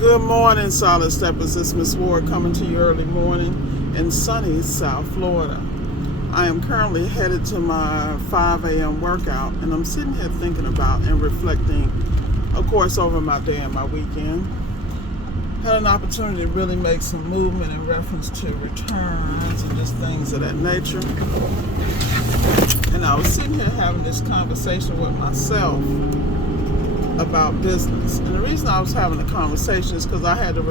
Good morning, Solid Steppers. It's Miss Ward coming to you early morning in sunny South Florida. I am currently headed to my 5 a.m. workout, and I'm sitting here thinking about and reflecting, of course, over my day and my weekend. Had an opportunity to really make some movement in reference to returns and just things of that nature. And I was sitting here having this conversation with myself about business. And the reason I was having the conversation is because I had to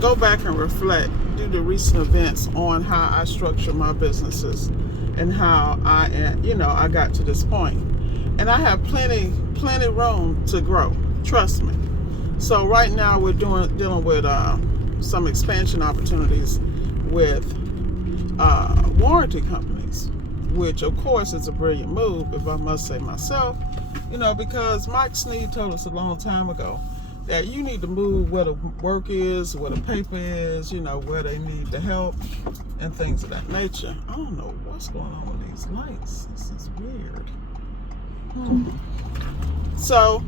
go back and reflect due to recent events on how I structure my businesses and how I got to this point. And I have plenty room to grow. Trust me. So right now we're dealing with some expansion opportunities with warranty companies, which of course is a brilliant move, if I must say myself. Because Mike Sneed told us a long time ago that you need to move where the work is, where the paper is, where they need the help and things of that nature. I don't know what's going on with these lights. This is weird. So,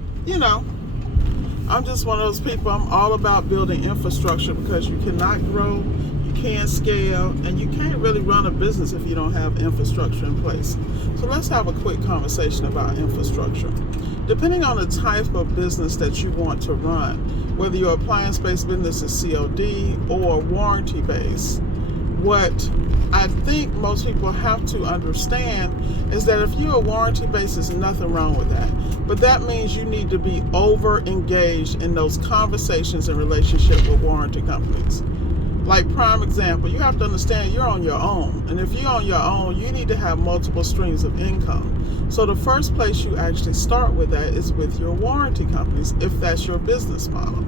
I'm just one of those people. I'm all about building infrastructure because you cannot grow, you can't scale, and you can't really run a business if you don't have infrastructure in place. So let's have a quick conversation about infrastructure. Depending on the type of business that you want to run, whether your appliance-based business is COD or warranty-based, what I think most people have to understand is that if you're a warranty-based, there's nothing wrong with that. But that means you need to be over-engaged in those conversations and relationship with warranty companies. Like prime example, you have to understand you're on your own. And if you're on your own, you need to have multiple streams of income. So the first place you actually start with that is with your warranty companies, if that's your business model.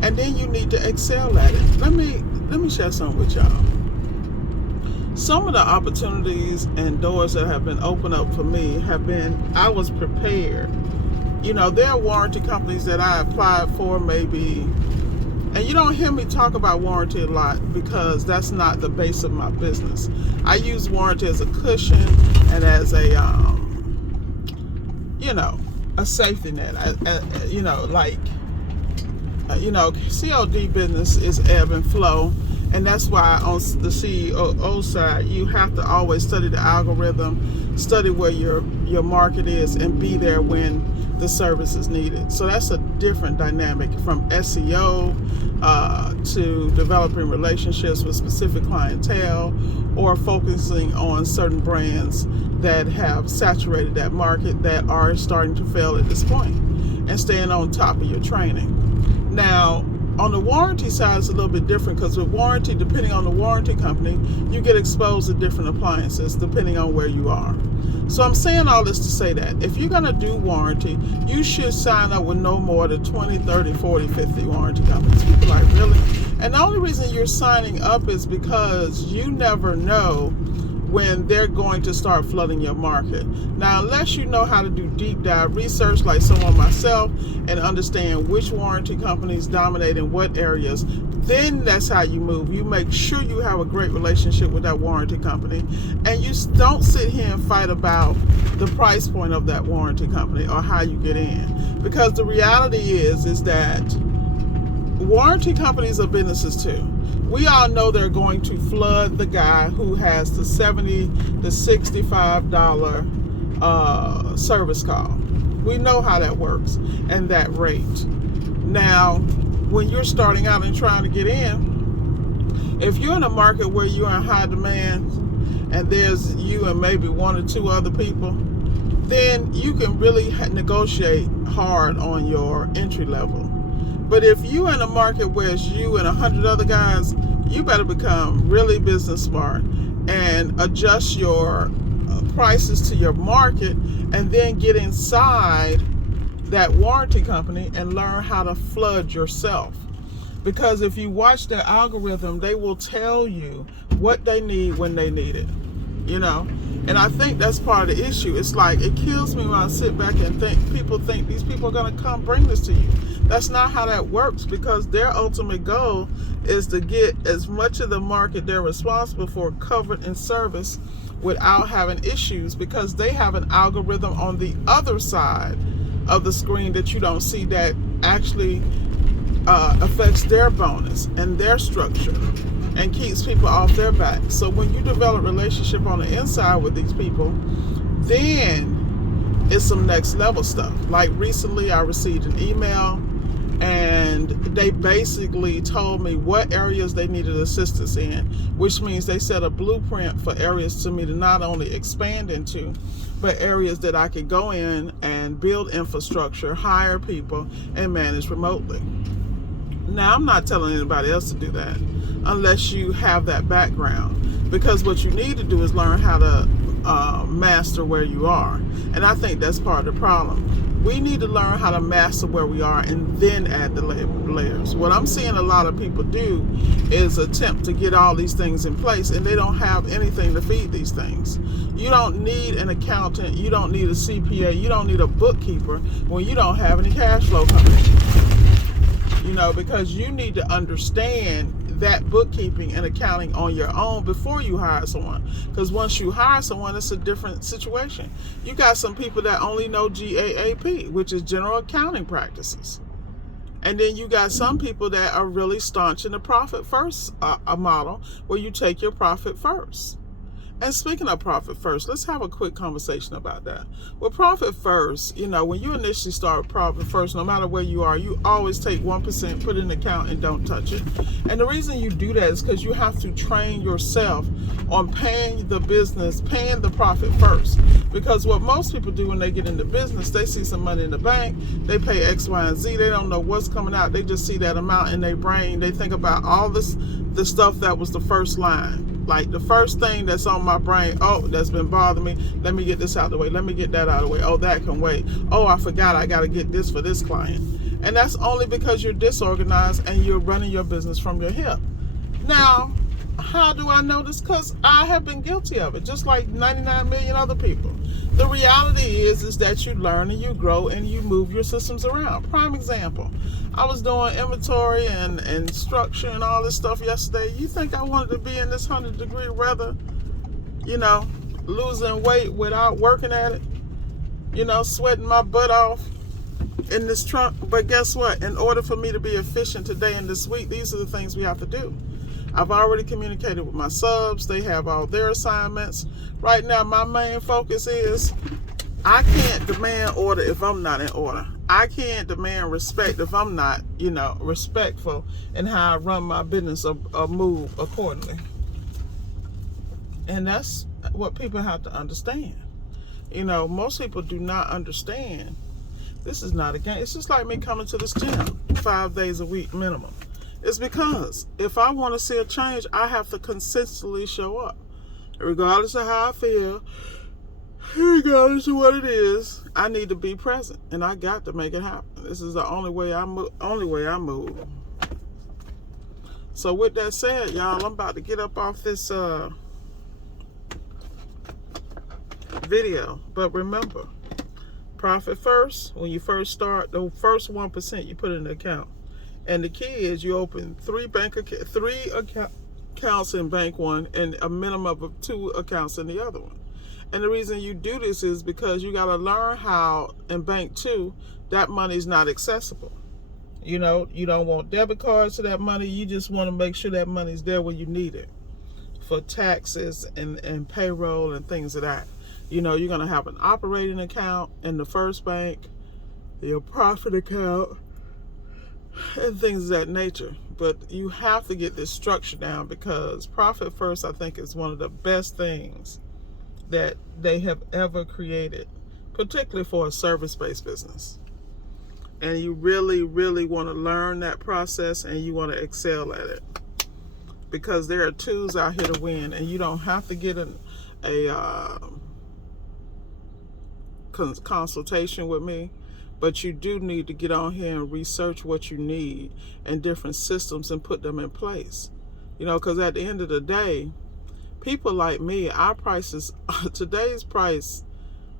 And then you need to excel at it. Let me share something with y'all. Some of the opportunities and doors that have been opened up for me I was prepared. There are warranty companies that I applied for maybe, and you don't hear me talk about warranty a lot because that's not the base of my business. I use warranty as a cushion and as a safety net. COD business is ebb and flow. And that's why on the CEO side, you have to always study the algorithm, study where your market is, and be there when the service is needed. So that's a different dynamic from SEO to developing relationships with specific clientele or focusing on certain brands that have saturated that market that are starting to fail at this point and staying on top of your training. Now, on the warranty side, it's a little bit different because with warranty, depending on the warranty company, you get exposed to different appliances depending on where you are. So I'm saying all this to say that if you're going to do warranty, you should sign up with no more than 20, 30, 40, 50 warranty companies. People are like, really? And the only reason you're signing up is because you never know when they're going to start flooding your market. Now, unless you know how to do deep dive research like someone myself and understand which warranty companies dominate in what areas, then that's how you move. You make sure you have a great relationship with that warranty company, and you don't sit here and fight about the price point of that warranty company or how you get in. Because the reality is that warranty companies are businesses too. We all know they're going to flood the guy who has the $70 to $65 service call. We know how that works and that rate. Now, when you're starting out and trying to get in, if you're in a market where you're in high demand and there's you and maybe one or two other people, then you can really negotiate hard on your entry level. But if you're in a market where it's you and 100 other guys, you better become really business smart and adjust your prices to your market and then get inside that warranty company and learn how to flood yourself. Because if you watch their algorithm, they will tell you what they need when they need it, And I think that's part of the issue. It's like, it kills me when I sit back and people think these people are going to come bring this to you. That's not how that works, because their ultimate goal is to get as much of the market they're responsible for covered and serviced without having issues, because they have an algorithm on the other side of the screen that you don't see that actually affects their bonus and their structure and keeps people off their back. So when you develop relationship on the inside with these people, then it's some next level stuff. Like recently I received an email and they basically told me what areas they needed assistance in, which means they set a blueprint for areas to me to not only expand into, but areas that I could go in and build infrastructure, hire people, and manage remotely. Now, I'm not telling anybody else to do that unless you have that background, because what you need to do is learn how to master where you are. And I think that's part of the problem. We need to learn how to master where we are and then add the layers. What I'm seeing a lot of people do is attempt to get all these things in place, and they don't have anything to feed these things. You don't need an accountant, you don't need a CPA, you don't need a bookkeeper when you don't have any cash flow coming in. You know, because you need to understand that bookkeeping and accounting on your own before you hire someone. Because once you hire someone, it's a different situation. You got some people that only know GAAP, which is general accounting practices. And then you got some people that are really staunch in the profit first model, where you take your profit first. And speaking of profit first, let's have a quick conversation about that. With profit first, you know, when you initially start with profit first, no matter where you are, you always take 1%, put it in the account, and don't touch it. And the reason you do that is because you have to train yourself on paying the business, paying the profit first. Because what most people do when they get into business, they see some money in the bank, they pay X, Y, and Z, they don't know what's coming out, they just see that amount in their brain, they think about all this, the stuff that was the first line. Like the first thing that's on my brain, oh, that's been bothering me, let me get this out of the way, let me get that out of the way, oh, that can wait, oh, I forgot I got to get this for this client. And that's only because you're disorganized and you're running your business from your hip. Now, how do I know this? Because I have been guilty of it, just like 99 million other people. The reality is that you learn and you grow and you move your systems around. Prime example, I was doing inventory and structure and all this stuff yesterday. You think I wanted to be in this 100-degree weather, you know, losing weight without working at it, you know, sweating my butt off in this truck? But guess what? In order for me to be efficient today and this week, these are the things we have to do. I've already communicated with my subs. They have all their assignments. Right now, my main focus is I can't demand order if I'm not in order. I can't demand respect if I'm not, you know, respectful in how I run my business or move accordingly. And that's what people have to understand. You know, most people do not understand. This is not a game. It's just like me coming to this gym 5 days a week minimum. It's because if I want to see a change, I have to consistently show up. Regardless of how I feel, regardless of what it is, I need to be present, and I got to make it happen. This is the only way I move. So with that said, y'all, I'm about to get up off this video. But remember, profit first. When you first start, the first 1% you put in the account. And the key is you open three accounts in bank one and a minimum of 2 accounts in the other one. And the reason you do this is because you got to learn how in bank 2 that money is not accessible. You know, you don't want debit cards to that money. You just want to make sure that money's there when you need it for taxes and payroll and things of that. You know, you're going to have an operating account in the first bank, your profit account, and things of that nature. But you have to get this structure down, because profit first, I think, is one of the best things that they have ever created, particularly for a service-based business. And you really, really want to learn that process, and you want to excel at it, because there are tools out here to win, and you don't have to get a consultation with me. But you do need to get on here and research what you need and different systems and put them in place. You know, because at the end of the day, people like me, our prices, today's price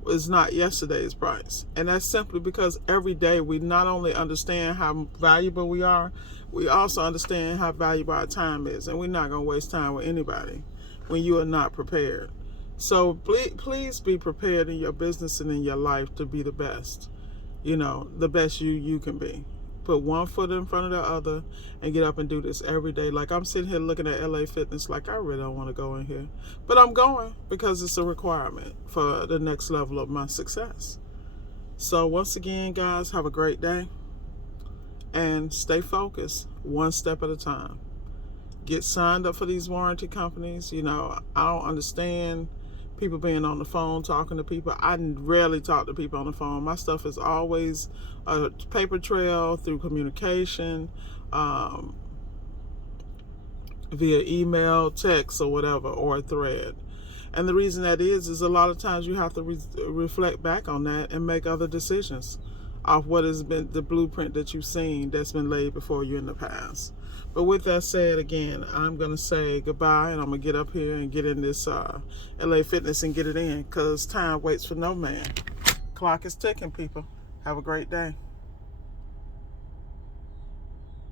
is not yesterday's price. And that's simply because every day we not only understand how valuable we are, we also understand how valuable our time is. And we're not going to waste time with anybody when you are not prepared. So please be prepared in your business and in your life to be the best. You know, the best you can be. Put one foot in front of the other and get up and do this every day. Like, I'm sitting here looking at LA Fitness like I really don't want to go in here. But I'm going because it's a requirement for the next level of my success. So once again, guys, have a great day. And stay focused, one step at a time. Get signed up for these warranty companies. You know, I don't understand people being on the phone talking to people. I rarely talk to people on the phone. My stuff is always a paper trail through communication, via email, text, or whatever, or a thread. And the reason that is a lot of times you have to reflect back on that and make other decisions off what has been the blueprint that you've seen that's been laid before you in the past. But with that said, again, I'm going to say goodbye, and I'm going to get up here and get in this LA Fitness and get it in, because time waits for no man. Clock is ticking, people. Have a great day.